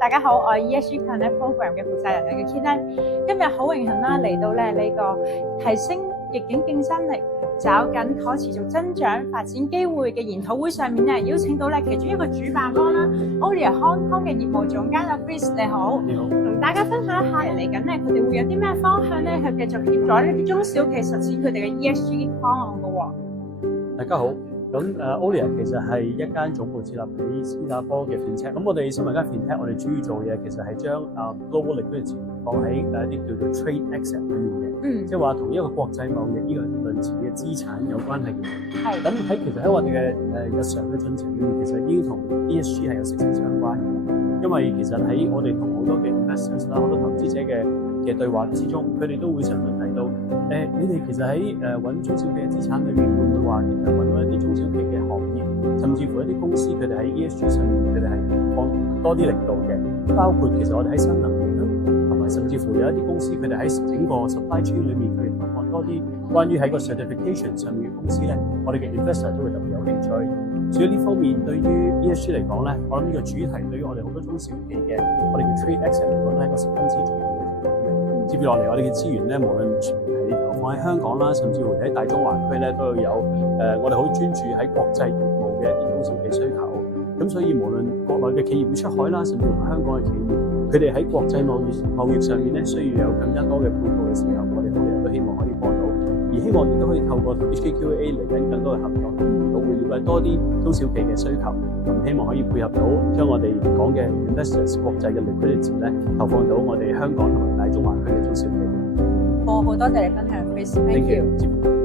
大家好，我係 ESG Connect Program 嘅負責人叫 Kina。今日好榮幸啦，嚟到呢個提升逆境競爭力、找緊可持續增長發展機會嘅研討會上面咧，邀請到其中一個主辦方啦 Olia Hong Kong 嘅業務總監阿 Chris， 你好，你好，同大家分享一下嚟緊咧，佢哋會有啲咩方向咧，去繼續協助呢啲中小企實踐佢哋嘅 ESG 方案嘅喎。大家好。咁Olia 其實係一間總部設立喺新加坡嘅 FinTech。咁我哋身為間 FinTech，我哋主要做嘢其實係將global liquidity 放喺一啲叫做 trade asset 裏面嘅，即係話同一個國際貿易呢個類似嘅資產有關係嘅。係。咁其實喺我哋嘅日常嘅進程裏面，其實已經同 ESG 係有息息相關嘅。因為其實喺我哋同好多嘅 investors 啦、好多投資者嘅對話之中，佢哋都會常常提到，你哋其實喺揾中小企嘅資產裏面，會唔會話其實揾到一啲中小企嘅行業，甚至乎一啲公司，佢哋喺 ESG 上面，佢哋係放多啲力度嘅，包括其實我哋喺新能源啦，同埋甚至乎有一啲公司，佢哋喺整個 supply chain 裏面，佢哋投放多啲關於喺個 certification 上面嘅公司咧，我哋嘅 investor 都會特別有興趣。所以呢方面對於 ESG 嚟講咧，我諗呢個主題對於我哋好多中小企嘅我哋嘅 trade asset 嚟講都係一個十分之重要嘅重點。接住落嚟，我哋嘅資源咧，無論係投放喺香港啦，甚至乎喺大中環區咧，都有我哋好專注喺國際業務嘅一啲中小企需求。咁所以無論國內嘅企業會出海啦，甚至乎香港嘅企業，佢哋喺國際貿易上面咧，需要有更加多嘅配套嘅時候，我哋都希望可以幫到，而希望亦都可以透過同 HKQA 嚟緊更多嘅合作，都會了解多啲中小企嘅需求，咁希望可以配合到將我哋講嘅 investors 國際嘅 liquidity 咧，投放到我哋香港同埋大中環區嘅中小企。好多謝你分享 ，Chris，Thank you。